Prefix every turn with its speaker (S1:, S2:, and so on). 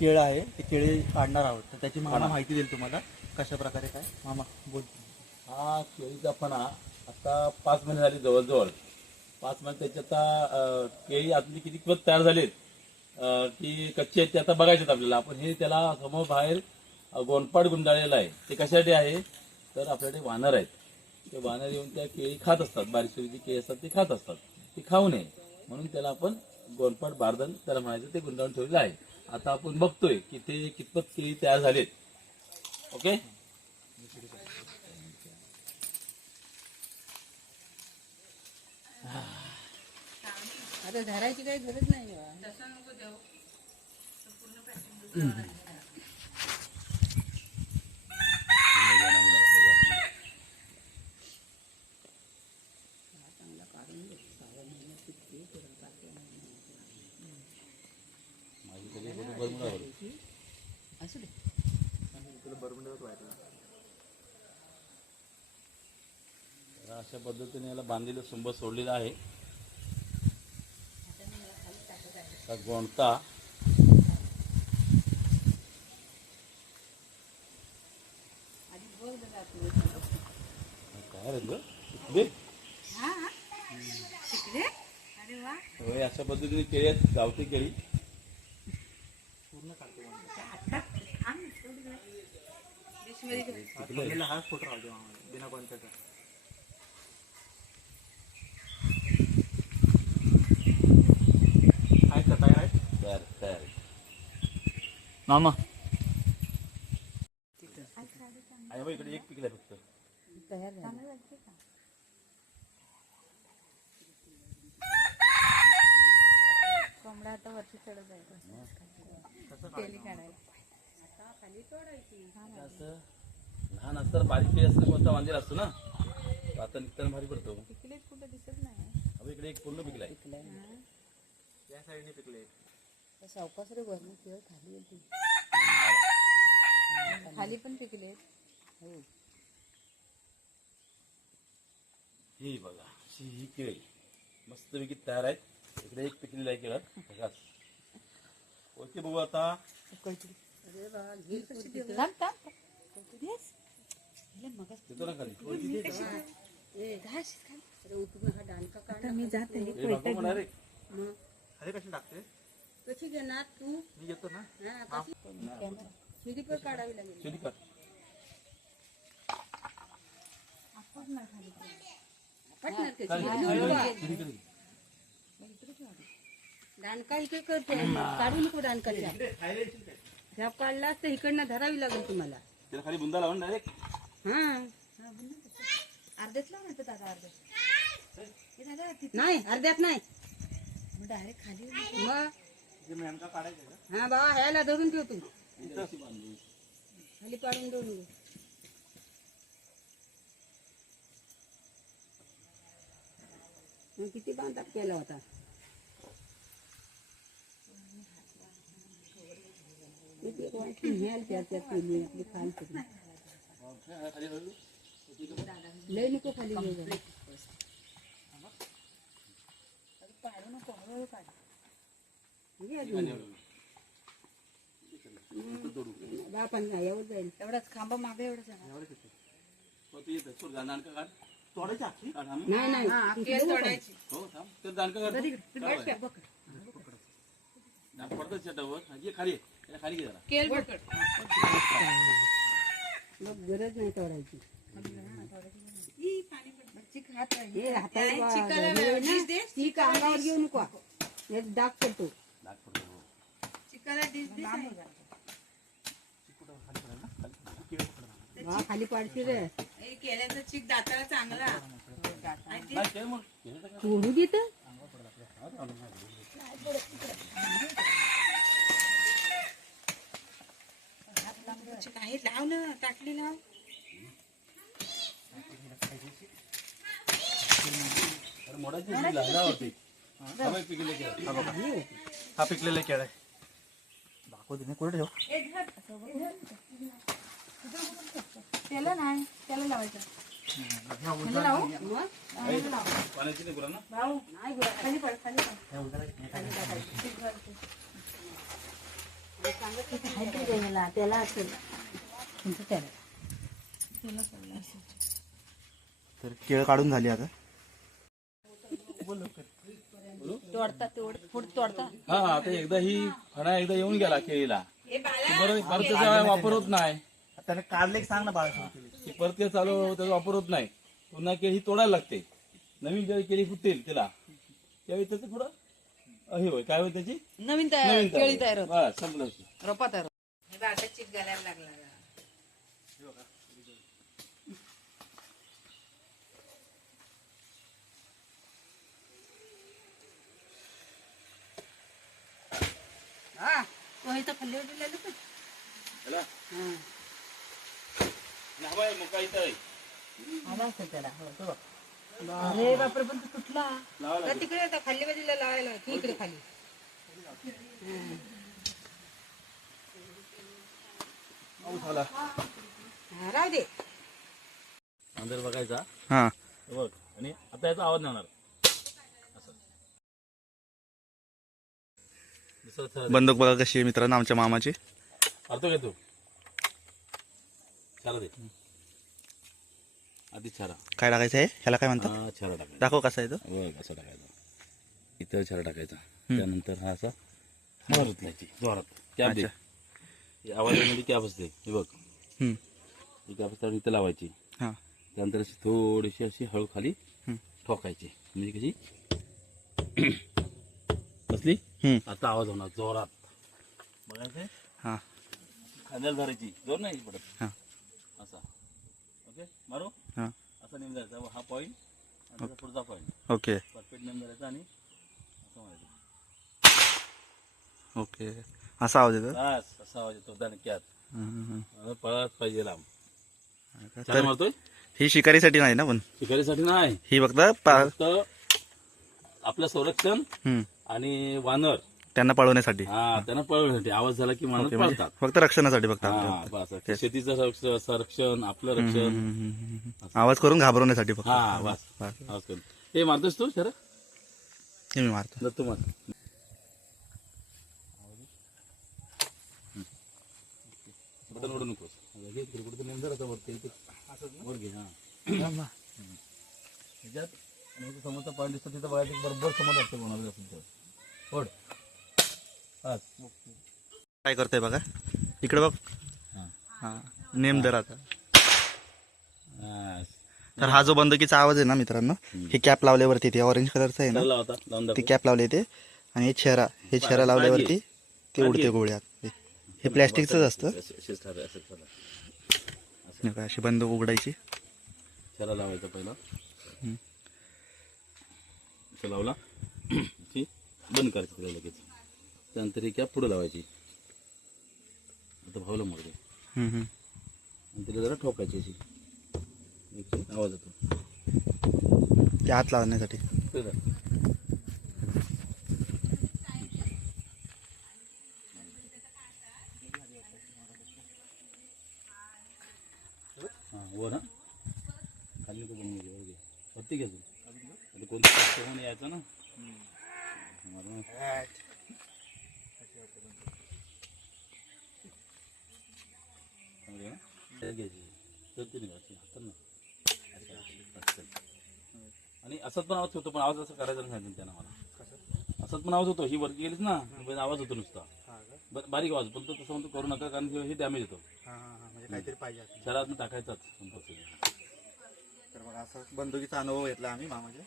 S1: केळं आहे ते केळी काढणार आहोत. तर त्याची मामा माहिती देईल तुम्हाला. कशा प्रकारे काय? मामा बोल.
S2: हा केळीचा फणा आता पाच महिने झाले जवळजवळ. पाच महिने त्याची आता केळी आपली किती किंमत तयार झालीत? की कच्ची आहेत ते आता बघायचे आपल्याला. आपण हे त्याला समोर बाहेर गोनपाट गुंडाळलेलं आहे. ते कशासाठी आहे? तर आपल्याकडे वानर आहेत. ते वानर येऊन त्या केळी खात असतात. बारीक जी केळी असतात ती खात असतात. ती खाऊ नये. म्हणून त्याला आपण गोनपाट बारदन त्याला म्हणायचं ते गुंडाळून ठेवलेलं आहे. आता आपण बघतोय की ते कितपत केळी तयार झालेत. ओके?
S3: आता धरायची काही गरज नाही बा.
S2: असू दे तर अशा पद्धतीने याला बांधलेलं सुंब सोडलेलं आहे आता गोणता आधी बघ जरा तू. काय? हा हा. अशा पद्धतीने केळी आहेत गावठी केळी. केळीला हाच फोटो राहू दे मामा बिना कोणत्याचा मामा इकडे एक पिकलं फक्त.
S3: कोंबडा आता वरती चढत आहे केली काढायला आता खाली तोडायची
S2: असं लहान असताना बारीक केळी असताना कोणता वांदेल असतो ना तो आता निघताना भारी पडतो पिकलेत कुठं दिसत नाही अबे, इकडे एक पूर्ण पिकलाय या साईडने पिकले
S3: सावकाश रे वरून केळ खाली येते. खाली. पण पिकले.
S2: हो. ही बघा अशी ही केळी. मस्तपैकी तयार आहेत. इकडे एक पिकलेलं आहे केळं. बघाच ओके बघू आता. मी जाते. अरे कशी टाकते?
S3: कशी घेणार तू। मी घेतो ना। पण काढावी लागेल पटणार कशी? इकडे करते काढू नको काढला इकडनं धरावी लागेल तुम्हाला
S2: त्याला खाली बुंदा लावून डायरेक्ट
S3: हा। अर्ध्यात लाव दादा अर्ध्यात हे दादा तिथे नाही अर्ध्यात नाही। मग डायरेक्ट
S2: खाली मग जे मेहनका काढायचं
S3: का हा बाबा ह्याला धरून ठेव तू अशी बांधली. खाली पाडून देऊ नको मग किती बांधाप केला होता किती वाटली ह्याला त्यात त्यात केली आपली खाल सगळी. खाली हळू. लय नको खाली दहा पंधरा एवढं जाईल एवढाच खांबा मागे एवढं झाला
S2: हो, तू येतं. सोड, दांडका काढ. तोडायची आखी काढ,
S3: हा मग. नाही
S4: नाही केस तोडायची
S2: हो, थांब. ते दांडका काढ. काढ बाहेर. दांड पडतं शेतावर. हा, ये खाली ये. याला खाली घे जरा
S4: केल पकड
S3: मग गरज नाही तोडायची चिक हात आहे. हे हातावर
S4: बा- चिकाला हे ना,
S3: डिश दे. ती अंगावर घेऊ नको हे डाग पडतो दाग पडतो हा खाली पाडशील रे हे
S4: केल्याचं चीक दाताला चांगला आणि ते
S3: काय केलं तर
S4: लाव ना लाव
S2: मोडाची होती. हा पिकलेलं केळं. आहे. दाखवू दे मी कुठे ठेव?
S4: त्याला नाही त्याला लावायचं.
S3: त्याला असेल
S1: तर केळ काढून झाली आता.
S4: तोडता तोड पुढे तोडता.
S2: हा आता एकदा ही फणा एकदा येऊन गेला केळीला. की बरं परत त्याचा वापर होत नाही.
S1: त्याने काढले की सांग ना बाळा
S2: की परत ते चालू त्याचा वापर होत नाही. पुन्हा केळी ही तोडायला लागते. नवीन जेव्हा केळी फुटतील तिला. त्यावेळी त्याचं थोडं हे होय काय होय त्याची?
S4: नवीन नवीन केळी तयार बस संपलं. रोपा तयार हे बघ, आता चिक घालायला लागला. खाल्ली पण.
S2: त्याला? नाही बाई, मग काय इथं आहे?
S3: आला असेल त्याला हो, तो. बघ. अरे बापरे पण तो तुटला.
S4: लावा तर तिकडे आता खाली बाजूला लावायला इकडे खाली. हा, राहू दे.
S1: अंदर बघायचा. हा हे. बघ
S2: आणि आता याचा आवाज नाही होणार.
S1: बंदूक बघा कशी आहे मित्रांनो आमच्या मामाची.
S2: अर्थ घे तू? छारा दे. आधी छारा
S1: काय टाकायचं आहे? ह्याला काय म्हणतात?
S2: हा छारा टाकायचा. दाखव कसा आहे तो. असं टाकायचा? इतर छारा टाकायचा. त्यानंतर हा असा जोरात. कॅप दे. अच्छा. आवाजामध्ये कॅप असते. हे बघ. हम्म. ही कॅप असते इथं लावायची. हा. त्यानंतर अशी थोडीशी अशी हळू खाली हम्म. ठोकायची. म्हणजे कशी? बसली. हम्म. आता आवाज होणार जोरात. बघायचं हा. खांद्याला धरायची. जोर नाही पडत हा. असा. ओके? मारू? हा. असा नेम हा पॉईंट आणि त्याचा पुढचा पॉईंट ओके. परफेक्ट नेम धरायचा आणि असं
S1: ओके. असा आवाज येतो
S2: बस असा आवाज येतो दणक्यात पळत पाहिजे लांब. तर मारतोय?
S1: ही शिकारीसाठी नाही ना पण?
S2: शिकारीसाठी नाही.
S1: ही फक्त
S2: आपलं संरक्षण हम्म. आणि वानर.
S1: त्यांना पळवण्यासाठी.
S2: हा त्यांना पळवण्यासाठी. आवाज झाला की वानर म्हणजे पळतात.
S1: फक्त रक्षणासाठी फक्त.
S2: हा बस शेतीचं संरक्षण- संरक्षण आपलं रक्षण.
S1: आवाज करून घाबरवण्यासाठी फक्त.
S2: हा बस बस. आवाज करून हे मारतोस तू सर हे मी मारतो. दत्तू मार. बटन ओढू नकोस. कुठे नेम जरा वरती इथे. वर घे हा ह्याच्यात आणि इथे समोरचा पॉईंट दिसतो तिथं बघायचं बरोबर समोर असते कोणाला असेल तर ओढ.
S1: काय करतोय बघा? इकडे बघ. हा. नेम दर आता. तर हा जो बंदुकीचा आवाज आहे ना मित्रांनो हे कॅप लावल्यावरती ते ऑरेंज कलरचा आहे ना ती कॅप लावली ते. आणि हे चेहरा हे चेहरा लावल्यावरती ते उडते गोळ्यात. हे प्लॅस्टिकचंच असतं. अशी बंदूक उघडायची.
S2: लावायचा पहिला. लावला. बंद करायचं तिला लगेच. त्यानंतर ही कॅप पुढे लावायची. आता भावला मोडते हम्म. आणि तिला जरा ठोकायची अशी. एक आवाज
S1: येतो. ते हात लावण्यासाठी.
S2: हा हा. खाली नको बनवू घे, वर घे. वरती घे तू. आता कोणतं यायचं ना? आणि असंच पण आवाज होतो पण आवाज असं करायचा नाही सांगितलं त्यानं मला. असंच पण आवाज होतो ही वरती गेलीच ना पण आवाज होतो नुसता. बारीक आवाज पण तो तसं म्हणतो करू नका कारण हे डॅमेज होतो म्हणजे काहीतरी पाहिजे शहरात टाकायचाच तर बघा असा बंदुकीचा अनुभव घेतला आम्ही मामाच्या